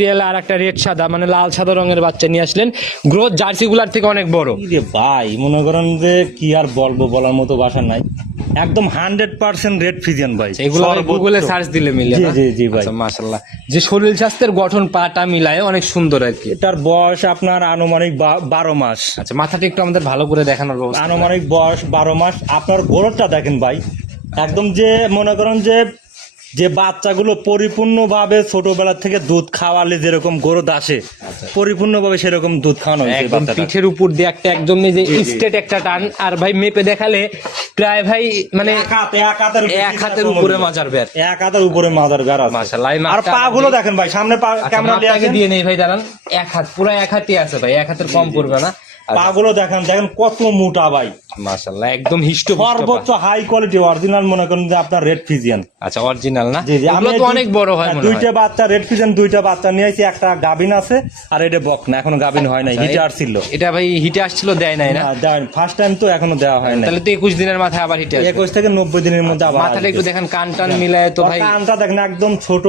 Real আর একটা red সাদা মানে লাল সাদা রঙের বাচ্চা নিয়ে আসলেন। গ্রোথ জার্সি গুলার থেকে অনেক বড়। রে ভাই মনে করেন যে কি আর বলব বলার মতো ভাষা নাই। একদম হান্ড্রেড পার্সেন্ট রেড ফিজিয়ান ভাই এগুলো গুগলে সার্চ দিলে মিলে জি, জি, জি, ভাই। আচ্ছা, যে শরীর স্বাস্থ্যের গঠন পাটা মিলায় অনেক সুন্দর আর কি। এটার বয়স আপনার আনুমানিক বারো মাস। আচ্ছা মাথাটা একটু আমাদের ভালো করে দেখানোর আনুমানিক বয়স বারো মাস। আপনার গোড়টা দেখেন ভাই। একদম যে মনে করেন যে যে বাচ্চাগুলো পরিপূর্ণভাবে ছোটবেলা থেকে দুধ খাওয়ালে যেরকম গরুদ আসে পরিপূর্ণভাবে সেরকম দুধ খাওয়ানো হয়েছে একদম পিঠের উপর দিয়ে একটা একদম যে স্টেট একটা টান আর ভাই মেপে দেখালে প্রায় ভাই মানে এক হাত এক হাতের এক হাতের উপরে মাজার বের। এক হাতের উপরে মাজার গার আছে। মাশাআল্লাহ, আর পা গুলো দেখেন ভাই সামনে পা আচ্ছা, ক্যামেরা দিয়ে দিয়ে নেই ভাই দাঁড়ান। এক হাত পুরো এক হাতই আছে ভাই এক হাতের কম পড়বে না। পা দেখেন দেখেন কত মোটা ভাই। মাশাআল্লাহ একদম হিষ্ট সর্বোচ্চ হাই কোয়ালিটি অরিজিনাল মনে করেন যে আপনার রেড ফিজিয়ান আচ্ছা অরিজিনাল না? জি জি আমি তো অনেক বড় হয় হ্যাঁ, মনে দুইটা বাচ্চা রেড ফিজিয়ান দুইটা বাচ্চা নিয়ে আসছি একটা গাবিন আছে আর এটা বক না এখনও গাবিন হয় নাই হিটে আসছিল। এটা ভাই হিটে আসছিল দেয় নাই না? ফার্স্ট টাইম তো এখনও দেওয়া হয় নাই। তাহলে তো একুশ দিনের মাথায় আবার হিটে আসবে। একুশ থেকে নব্বই দিনের মধ্যে আবার মাথাটা একটু দেখেন কান টান মিলায় তো ভাই। কানটা দেখেন একদম ছোট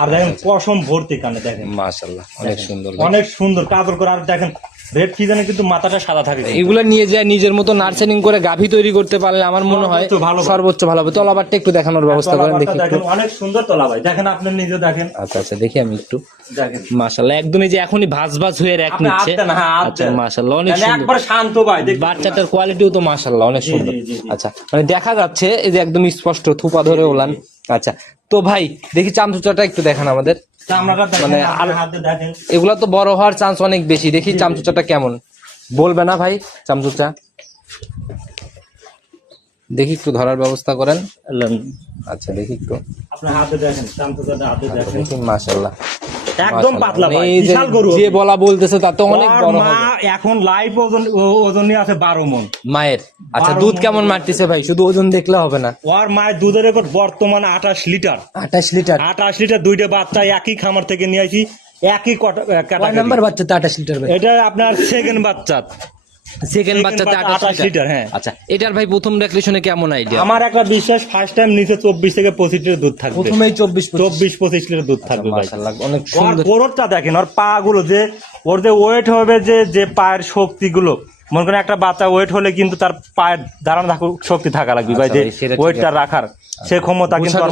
আর দেখেন পশম ভর্তি কানে দেখেন। মাশাআল্লাহ অনেক সুন্দর। অনেক সুন্দর কাপড় করে আর দেখেন রেড ফিজানে কিন্তু মাথাটা সাদা থাকে এগুলো নিয়ে যায় নিজের মতো নার্সারিং করে গাভী তৈরি করতে পারলে আমার মনে হয় সর্বোচ্চ ভালো হবে। তলাবারটা একটু দেখানোর ব্যবস্থা করেন দেখি অনেক সুন্দর দেখেন আপনি নিজে দেখেন। আচ্ছা আচ্ছা দেখি আমি একটু। মাশাআল্লাহ একদম এই যে এখনই ভাজ ভাজ হয়ে র্যাক নিচ্ছে। হ্যাঁ, আচ্ছা। মাশাআল্লাহ অনেক সুন্দর। একবার শান্ত ভাই। বাচ্চাটার কোয়ালিটিও তো মাশাআল্লাহ অনেক সুন্দর। আচ্ছা মানে দেখা যাচ্ছে এই যে একদম স্পষ্ট থুপা ধরে ওলান। আচ্ছা তো ভাই দেখি চামচুচাটা একটু দেখান আমাদের। মানে দেখেন। এগুলা তো বড় হওয়ার চান্স অনেক বেশি। দেখি চামচুচাটা কেমন। বলবে না ভাই চামচুচা। দেখি একটু ধরার ব্যবস্থা করেন। আচ্ছা দেখি একটু। আপনার হাতে দেখেন চামচুচাটা হাতে দেখেন। দেখি মাশাআল্লাহ। একদম পাতলা ভাই বিশাল গরু। যে বলা বলতেছে অনেক বড় মা এখন লাইভ ওজন ওজনই আছে বারো মন। মায়ের। আচ্ছা দুধ কেমন মারতেছে ভাই? শুধু ওজন দেখলে হবে না। ওর মায়ের দুধের রেকর্ড বর্তমানে আঠাশ লিটার। আঠাশ লিটার। আঠাশ লিটার দুইটা বাচ্চা একই খামার থেকে নিয়ে আসি একই। নাম্বার বাচ্চা তো আঠাশ লিটার ভাই? এটা আপনার সেকেন্ড বাচ্চা। সেকেন্ড বাচ্চাতে বাচ্চা আঠাশ 28 লিটার হ্যাঁ। আচ্ছা এটার ভাই প্রথম কেমন আইডিয়া আমার একটা বিশ্বাস ফার্স্ট টাইম নিচে চব্বিশ থেকে পঁচিশ লিটার দুধ থাকবে। প্রথমেই চব্বিশ চব্বিশ পঁচিশ লিটার দুধ থাকবে মাশাআল্লাহ অনেক ওর সুন্দর। দেখেন ওর পা গুলো যে ওর যে ওয়েট হবে যে যে পায়ের শক্তি গুলো মনে করেন একটা বাচ্চা ওয়েট হলে কিন্তু তার পায়ের দাঁড়ানো থাকুক শক্তি থাকা লাগবে ভাই আচ্ছা যে ভাই, ঠিক ওয়েটটা রাখার সে ক্ষমতা কিন্তু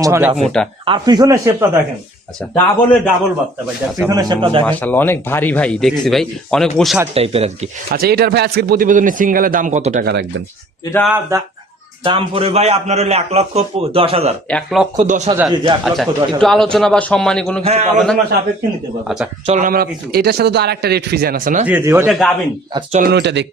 মোটা। আর পিছনের শেপটা দেখেন আচ্ছা। ডাবলে ডাবল বাচ্চা ভাই পিছনের শেপটা দেখেন। মাশাআল্লাহ অনেক ভারী ভাই দেখছি ভাই অনেক ওষাদ টাইপের আর কি। আচ্ছা এটার ভাই আজকের প্রতিবেদনে সিঙ্গেলের দাম কত টাকা রাখবেন? এটা দাম পড়ে ভাই আপনার হলো এক লক্ষ দশ হাজার। এক লক্ষ দশ হাজার? আচ্ছা একটু আলোচনা বা সম্মানী কোনো কিছু হ্যাঁ না? আচ্ছা চলুন আমরা এটার সাথে তো আর একটা রেট ফিজান আছে না? জি জি ওইটা গাবিন আচ্ছা চলুন ওইটা দেখ।